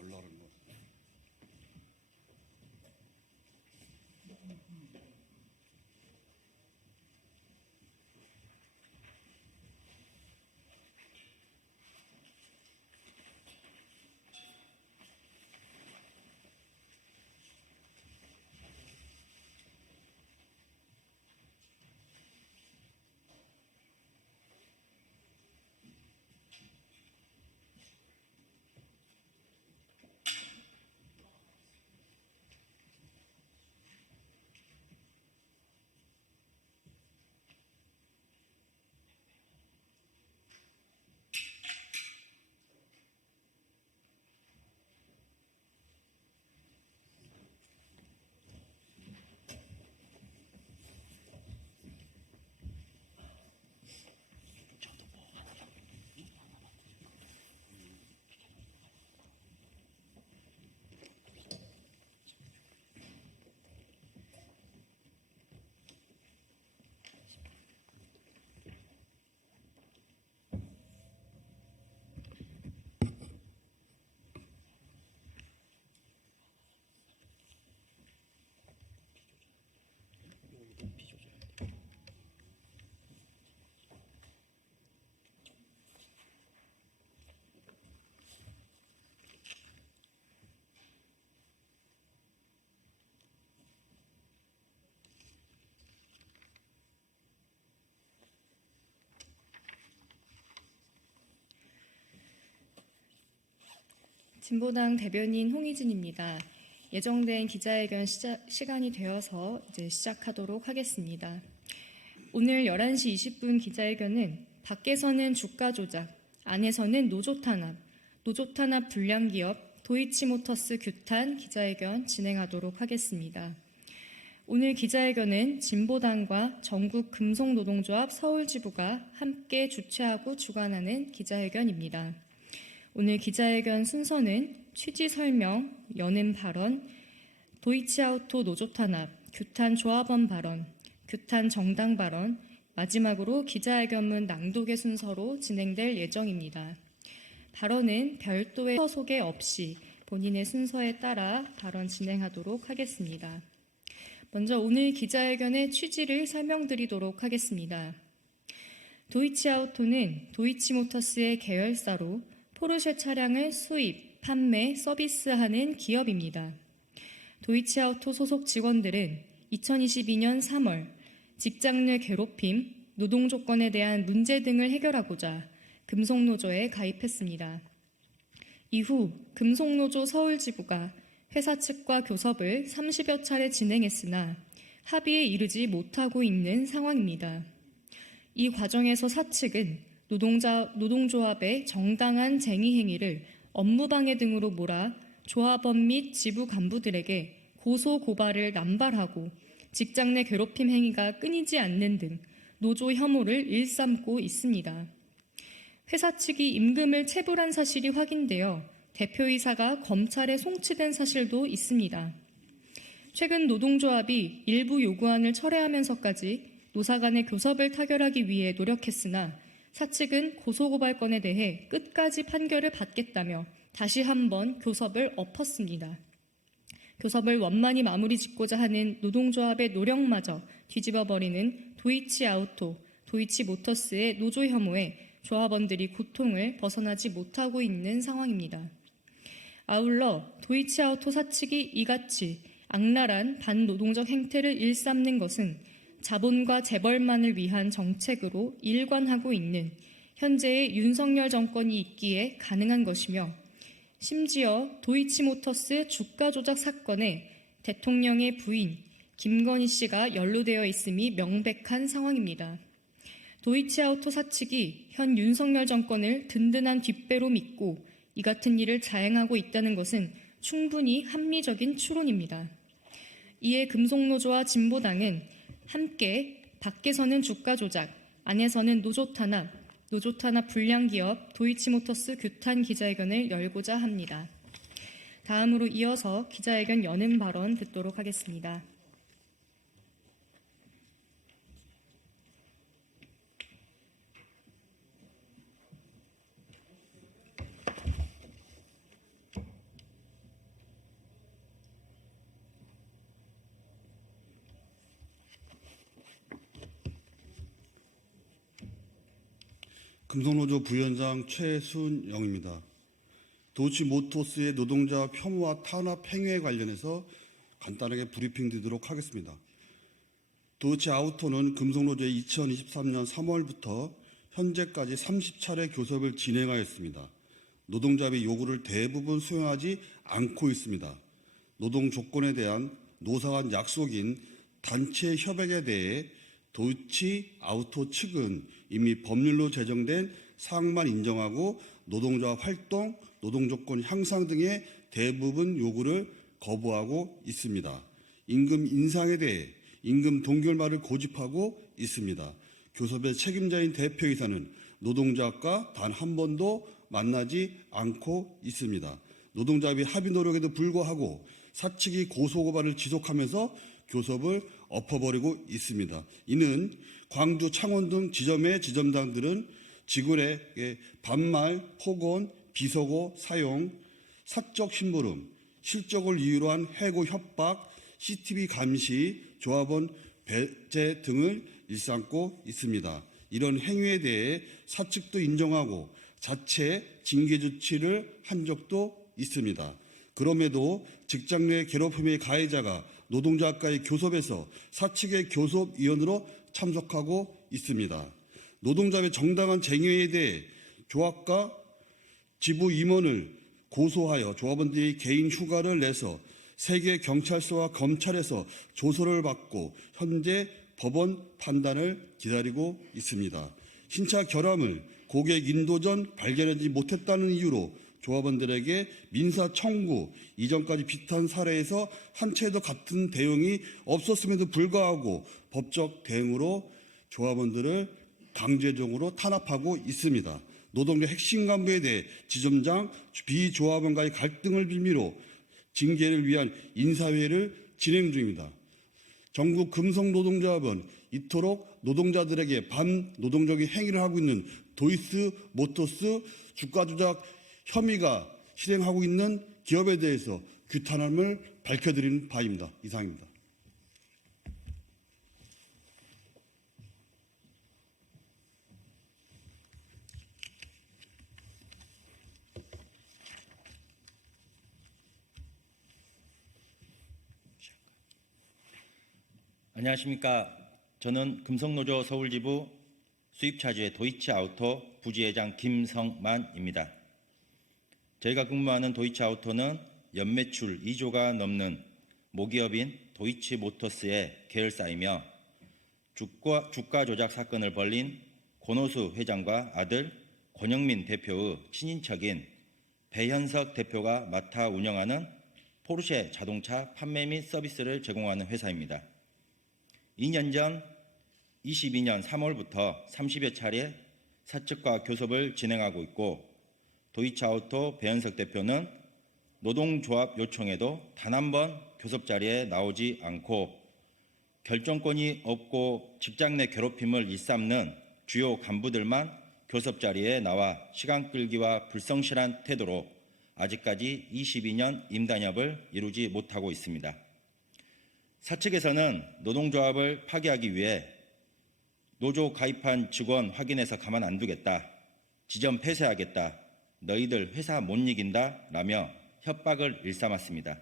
걸러는 거. 진보당 대변인 홍희진입니다. 예정된 기자회견 시간이 되어서 이제 시작하도록 하겠습니다. 오늘 11시 20분 기자회견은 밖에서는 주가 조작, 안에서는 노조 탄압 불량기업 도이치모터스 규탄 기자회견 진행하도록 하겠습니다. 오늘 기자회견은 진보당과 전국 금속노동조합 서울지부가 함께 주최하고 주관하는 기자회견입니다. 오늘 기자회견 순서는 취지 설명, 연임 발언, 도이치아우토 노조 탄압, 규탄 조합원 발언, 규탄 정당 발언, 마지막으로 기자회견문 낭독의 순서로 진행될 예정입니다. 발언은 별도의 순서 소개 없이 본인의 순서에 따라 발언 진행하도록 하겠습니다. 먼저 오늘 기자회견의 취지를 설명드리도록 하겠습니다. 도이치아우토는 도이치모터스의 계열사로 포르쉐 차량을 수입, 판매, 서비스하는 기업입니다. 도이치아우토 소속 직원들은 2022년 3월 직장 내 괴롭힘, 노동 조건에 대한 문제 등을 해결하고자 금속노조에 가입했습니다. 이후 금속노조 서울지부가 회사 측과 교섭을 30여 차례 진행했으나 합의에 이르지 못하고 있는 상황입니다. 이 과정에서 사측은 노동조합의 정당한 쟁의 행위를 업무방해 등으로 몰아 조합원 및 지부 간부들에게 고소 고발을 남발하고 직장 내 괴롭힘 행위가 끊이지 않는 등 노조 혐오를 일삼고 있습니다. 회사 측이 임금을 체불한 사실이 확인되어 대표이사가 검찰에 송치된 사실도 있습니다. 최근 노동조합이 일부 요구안을 철회하면서까지 노사 간의 교섭을 타결하기 위해 노력했으나 사측은 고소고발건에 대해 끝까지 판결을 받겠다며 다시 한번 교섭을 엎었습니다. 교섭을 원만히 마무리 짓고자 하는 노동조합의 노력마저 뒤집어버리는 도이치아우토, 도이치모터스의 노조 혐오에 조합원들이 고통을 벗어나지 못하고 있는 상황입니다. 아울러 도이치아우토 사측이 이같이 악랄한 반노동적 행태를 일삼는 것은 자본과 재벌만을 위한 정책으로 일관하고 있는 현재의 윤석열 정권이 있기에 가능한 것이며 심지어 도이치모터스 주가 조작 사건에 대통령의 부인 김건희 씨가 연루되어 있음이 명백한 상황입니다. 도이치아우토 사측이 현 윤석열 정권을 든든한 뒷배로 믿고 이 같은 일을 자행하고 있다는 것은 충분히 합리적인 추론입니다. 이에 금속노조와 진보당은 함께 밖에서는 주가 조작, 안에서는 노조 탄압 불량기업 도이치모터스 규탄 기자회견을 열고자 합니다. 다음으로 이어서 기자회견 연임 발언 듣도록 하겠습니다. 금속노조 부위원장 최순영입니다. 도이치모터스의 노동자 혐오와 탄압 행위에 관련해서 간단하게 브리핑 드리도록 하겠습니다. 도이치아우토는 금속노조의 2023년 3월부터 현재까지 30차례 교섭을 진행하였습니다. 노동자의 요구를 대부분 수용하지 않고 있습니다. 노동 조건에 대한 노사 간 약속인 단체 협약에 대해 도이치아우토 측은 이미 법률로 제정된 사항만 인정하고 노동자 활동, 노동 조건 향상 등의 대부분 요구를 거부하고 있습니다. 임금 인상에 대해 임금 동결말을 고집하고 있습니다. 교섭의 책임자인 대표이사는 노동자과 단 한 번도 만나지 않고 있습니다. 노동자의 합의 노력에도 불구하고 사측이 고소고발을 지속하면서 교섭을 엎어버리고 있습니다. 이는 광주, 창원 등 지점의 지점장들은 직원에게 반말, 폭언, 비속어 사용, 사적 심부름, 실적을 이유로 한 해고 협박, CCTV 감시, 조합원 배제 등을 일삼고 있습니다. 이런 행위에 대해 사측도 인정하고 자체 징계 조치를 한 적도 있습니다. 그럼에도 직장 내 괴롭힘의 가해자가 노동자과의 교섭에서 사측의 교섭위원으로 참석하고 있습니다. 노동자의 정당한 쟁의에 대해 조합과 지부 임원을 고소하여 조합원들이 개인 휴가를 내서 세계 경찰서와 검찰에서 조서를 받고 현재 법원 판단을 기다리고 있습니다. 신차 결함을 고객 인도 전 발견하지 못했다는 이유로 조합원들에게 민사 청구, 이전까지 비슷한 사례에서 한 채도 같은 대응이 없었음에도 불구하고 법적 대응으로 조합원들을 강제적으로 탄압하고 있습니다. 노동자 핵심 간부에 대해 지점장, 비조합원과의 갈등을 빌미로 징계를 위한 인사회를 진행 중입니다. 전국 금속노동조합은 이토록 노동자들에게 반노동적인 행위를 하고 있는 도이치모터스 주가 조작 혐의가 실행하고 있는 기업에 대해서 규탄함을 밝혀드리는 바입니다. 이상입니다. 안녕하십니까. 저는 금속노조 서울지부 수입차주의 도이치아우토 부지회장 김성만입니다. 저희가 근무하는 도이치아우토는 연매출 2조가 넘는 모기업인 도이치모터스의 계열사이며 주가 조작 사건을 벌린 권오수 회장과 아들 권영민 대표의 친인척인 배현석 대표가 맡아 운영하는 포르쉐 자동차 판매 및 서비스를 제공하는 회사입니다. 2년 전 22년 3월부터 30여 차례 사측과 교섭을 진행하고 있고 도이치아우토 배현석 대표는 노동조합 요청에도 단 한 번 교섭 자리에 나오지 않고 결정권이 없고 직장 내 괴롭힘을 일삼는 주요 간부들만 교섭 자리에 나와 시간 끌기와 불성실한 태도로 아직까지 22년 임단협을 이루지 못하고 있습니다. 사측에서는 노동조합을 파기하기 위해 노조 가입한 직원 확인해서 가만 안 두겠다, 지점 폐쇄하겠다, 너희들 회사 못 이긴다 라며 협박을 일삼았습니다.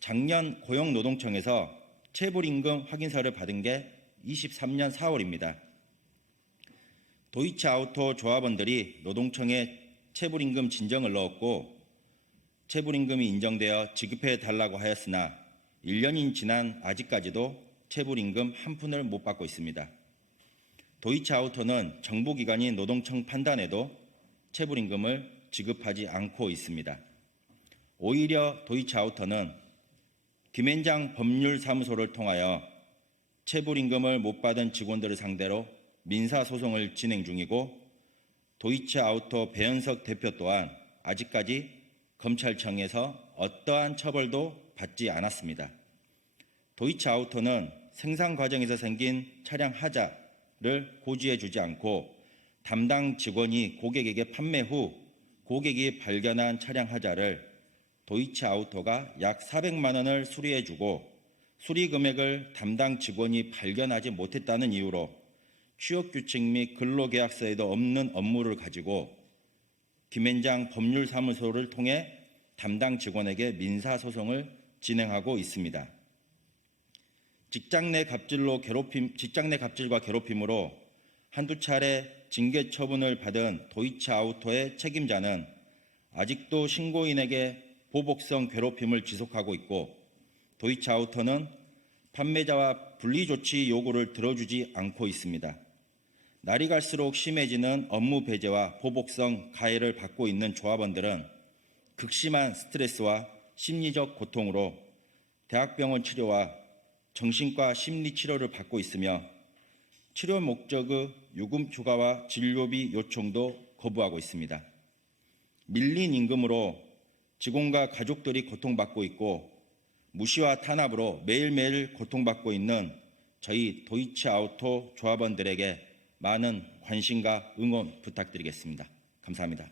작년 고용노동청에서 체불임금 확인서를 받은 게 23년 4월입니다. 도이치아우토 조합원들이 노동청에 체불임금 진정을 넣었고 체불임금이 인정되어 지급해 달라고 하였으나 1년이 지난 아직까지도 체불임금 한 푼을 못 받고 있습니다. 도이치아우토는 정부기관인 노동청 판단에도 체불임금을 지급하지 않고 있습니다. 오히려 도이치아우토는 김앤장 법률사무소를 통하여 체불임금을 못 받은 직원들을 상대로 민사소송을 진행 중이고 도이치아우토 배현석 대표 또한 아직까지 검찰청에서 어떠한 처벌도 받지 않았습니다. 도이치아우토는 생산 과정에서 생긴 차량 하자를 고지해 주지 않고 담당 직원이 고객에게 판매 후 고객이 발견한 차량 하자를 도이치아우토가 약 400만 원을 수리해 주고 수리 금액을 담당 직원이 발견하지 못했다는 이유로 취업규칙 및 근로계약서에도 없는 업무를 가지고 김앤장 법률사무소를 통해 담당 직원에게 민사소송을 진행하고 있습니다. 직장 내 갑질과 괴롭힘으로 한두 차례 징계 처분을 받은 도이치아우토의 책임자는 아직도 신고인에게 보복성 괴롭힘을 지속하고 있고, 도이치아우토는 판매자와 분리조치 요구를 들어주지 않고 있습니다. 날이 갈수록 심해지는 업무 배제와 보복성 가해를 받고 있는 조합원들은 극심한 스트레스와 심리적 고통으로 대학병원 치료와 정신과 심리치료를 받고 있으며 치료 목적의 요금 휴가와 진료비 요청도 거부하고 있습니다. 밀린 임금으로 직원과 가족들이 고통받고 있고 무시와 탄압으로 매일매일 고통받고 있는 저희 도이치아우토 조합원들에게 많은 관심과 응원 부탁드리겠습니다. 감사합니다.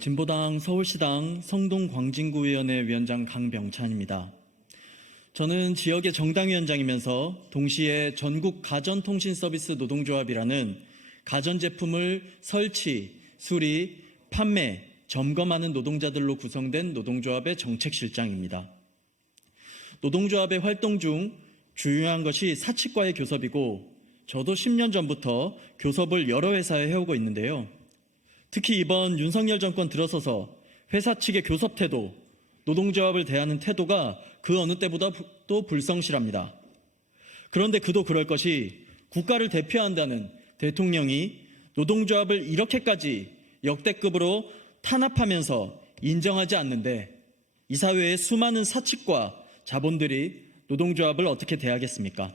진보당 서울시당 성동광진구위원회 위원장 강병찬입니다. 저는 지역의 정당위원장이면서 동시에 전국 가전통신서비스 노동조합이라는 가전제품을 설치, 수리, 판매, 점검하는 노동자들로 구성된 노동조합의 정책실장입니다. 노동조합의 활동 중 주요한 것이 사측과의 교섭이고, 저도 10년 전부터 교섭을 여러 회사에 해오고 있는데요. 특히 이번 윤석열 정권 들어서서 회사 측의 교섭 태도, 노동조합을 대하는 태도가 그 어느 때보다도 불성실합니다. 그런데 그도 그럴 것이 국가를 대표한다는 대통령이 노동조합을 이렇게까지 역대급으로 탄압하면서 인정하지 않는데 이 사회의 수많은 사측과 자본들이 노동조합을 어떻게 대하겠습니까?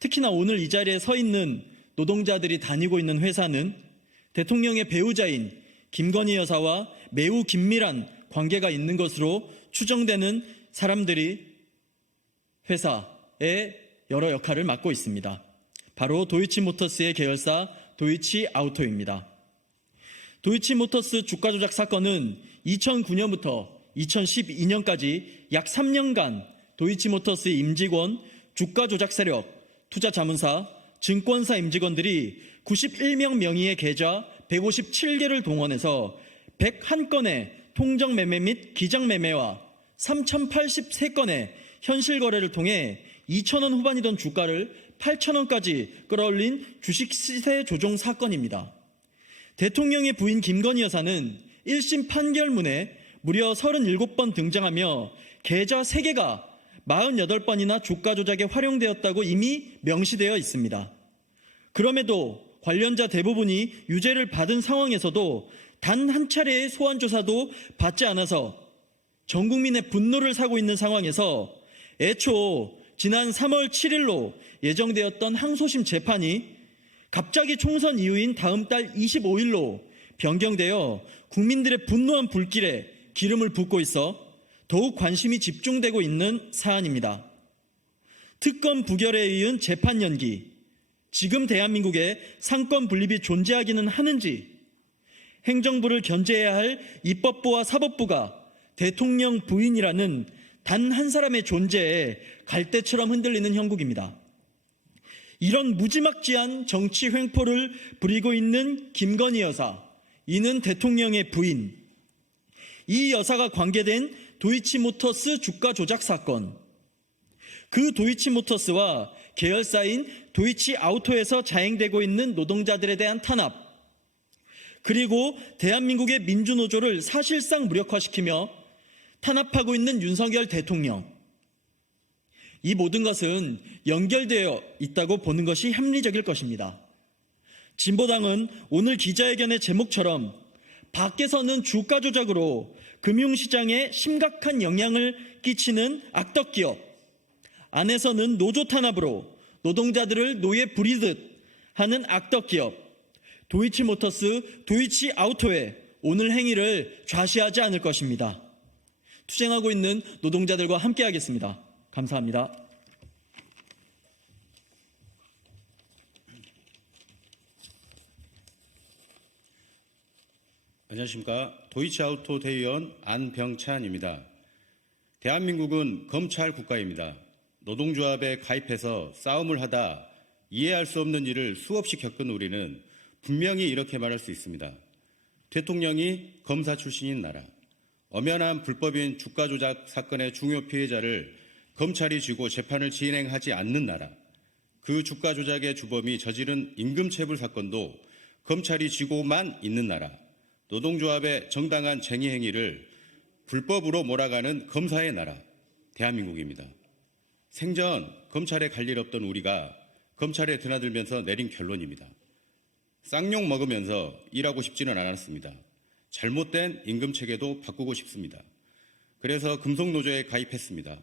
특히나 오늘 이 자리에 서 있는 노동자들이 다니고 있는 회사는 대통령의 배우자인 김건희 여사와 매우 긴밀한 관계가 있는 것으로 추정되는 사람들이 회사의 여러 역할을 맡고 있습니다. 바로 도이치모터스의 계열사 도이치아우토입니다. 도이치모터스 주가 조작 사건은 2009년부터 2012년까지 약 3년간 도이치모터스의 임직원, 주가 조작 세력, 투자자문사, 증권사 임직원들이 91명 명의의 계좌 157개를 동원해서 101건의 통정매매 및 기장매매와 3083건의 현실거래를 통해 2,000원 후반이던 주가를 8,000원까지 끌어올린 주식 시세 조종 사건입니다. 대통령의 부인 김건희 여사는 1심 판결문에 무려 37번 등장하며 계좌 3개가 48번이나 주가 조작에 활용되었다고 이미 명시되어 있습니다. 그럼에도 관련자 대부분이 유죄를 받은 상황에서도 단 한 차례의 소환 조사도 받지 않아서 전 국민의 분노를 사고 있는 상황에서 애초 지난 3월 7일로 예정되었던 항소심 재판이 갑자기 총선 이후인 다음 달 25일로 변경되어 국민들의 분노한 불길에 기름을 붓고 있어 더욱 관심이 집중되고 있는 사안입니다. 특검 부결에 이은 재판 연기, 지금 대한민국에 상권 분립이 존재하기는 하는지, 행정부를 견제해야 할 입법부와 사법부가 대통령 부인이라는 단 한 사람의 존재에 갈대처럼 흔들리는 형국입니다. 이런 무지막지한 정치 횡포를 부리고 있는 김건희 여사, 이는 대통령의 부인. 이 여사가 관계된 도이치모터스 주가 조작 사건, 그 도이치모터스와 계열사인 도이치아우토에서 자행되고 있는 노동자들에 대한 탄압, 그리고 대한민국의 민주노조를 사실상 무력화시키며 탄압하고 있는 윤석열 대통령, 이 모든 것은 연결되어 있다고 보는 것이 합리적일 것입니다. 진보당은 오늘 기자회견의 제목처럼 밖에서는 주가 조작으로 금융시장에 심각한 영향을 끼치는 악덕기업, 안에서는 노조 탄압으로 노동자들을 노예 부리듯 하는 악덕기업, 도이치모터스, 도이치아우토의 오늘 행위를 좌시하지 않을 것입니다. 투쟁하고 있는 노동자들과 함께하겠습니다. 감사합니다. 안녕하십니까. 도이치아우토 대의원 안병찬입니다. 대한민국은 검찰 국가입니다. 노동조합에 가입해서 싸움을 하다 이해할 수 없는 일을 수없이 겪은 우리는 분명히 이렇게 말할 수 있습니다. 대통령이 검사 출신인 나라, 엄연한 불법인 주가 조작 사건의 중요 피해자를 검찰이 쥐고 재판을 진행하지 않는 나라, 그 주가 조작의 주범이 저지른 임금체불 사건도 검찰이 쥐고만 있는 나라, 노동조합의 정당한 쟁의 행위를 불법으로 몰아가는 검사의 나라, 대한민국입니다. 생전 검찰에 갈 일 없던 우리가 검찰에 드나들면서 내린 결론입니다. 쌍욕 먹으면서 일하고 싶지는 않았습니다. 잘못된 임금체계도 바꾸고 싶습니다. 그래서 금속노조에 가입했습니다.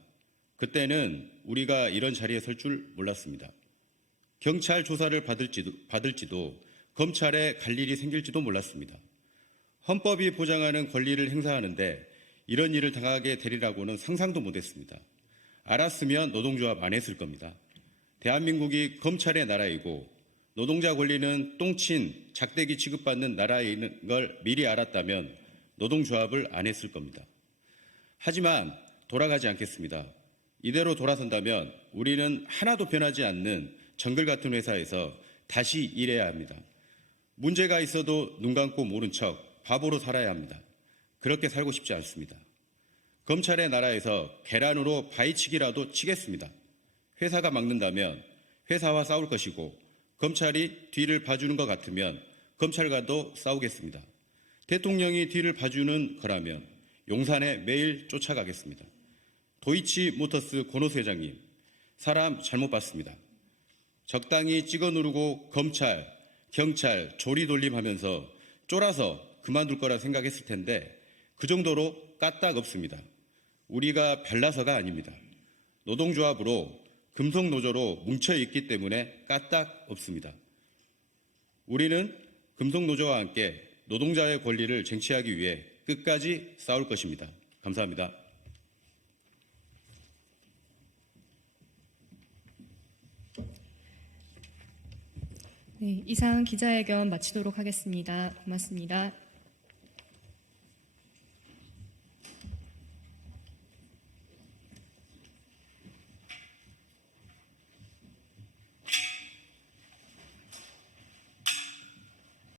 그때는 우리가 이런 자리에 설 줄 몰랐습니다. 경찰 조사를 받을지도 검찰에 갈 일이 생길지도 몰랐습니다. 헌법이 보장하는 권리를 행사하는데 이런 일을 당하게 되리라고는 상상도 못했습니다. 알았으면 노동조합 안 했을 겁니다. 대한민국이 검찰의 나라이고 노동자 권리는 똥친, 작대기 취급받는 나라인 걸 미리 알았다면 노동조합을 안 했을 겁니다. 하지만 돌아가지 않겠습니다. 이대로 돌아선다면 우리는 하나도 변하지 않는 정글 같은 회사에서 다시 일해야 합니다. 문제가 있어도 눈 감고 모른 척 바보로 살아야 합니다. 그렇게 살고 싶지 않습니다. 검찰의 나라에서 계란으로 바위치기라도 치겠습니다. 회사가 막는다면 회사와 싸울 것이고 검찰이 뒤를 봐주는 것 같으면 검찰과도 싸우겠습니다. 대통령이 뒤를 봐주는 거라면 용산에 매일 쫓아가겠습니다. 도이치모터스 권오수 회장님, 사람 잘못 봤습니다. 적당히 찍어 누르고 검찰, 경찰 조리돌림하면서 쫄아서 그만둘 거라 생각했을 텐데 그 정도로 까딱 없습니다. 우리가 별나서가 아닙니다. 노동조합으로 금속노조로 뭉쳐있기 때문에 까딱 없습니다. 우리는 금속노조와 함께 노동자의 권리를 쟁취하기 위해 끝까지 싸울 것입니다. 감사합니다. 네, 이상 기자회견 마치도록 하겠습니다. 고맙습니다.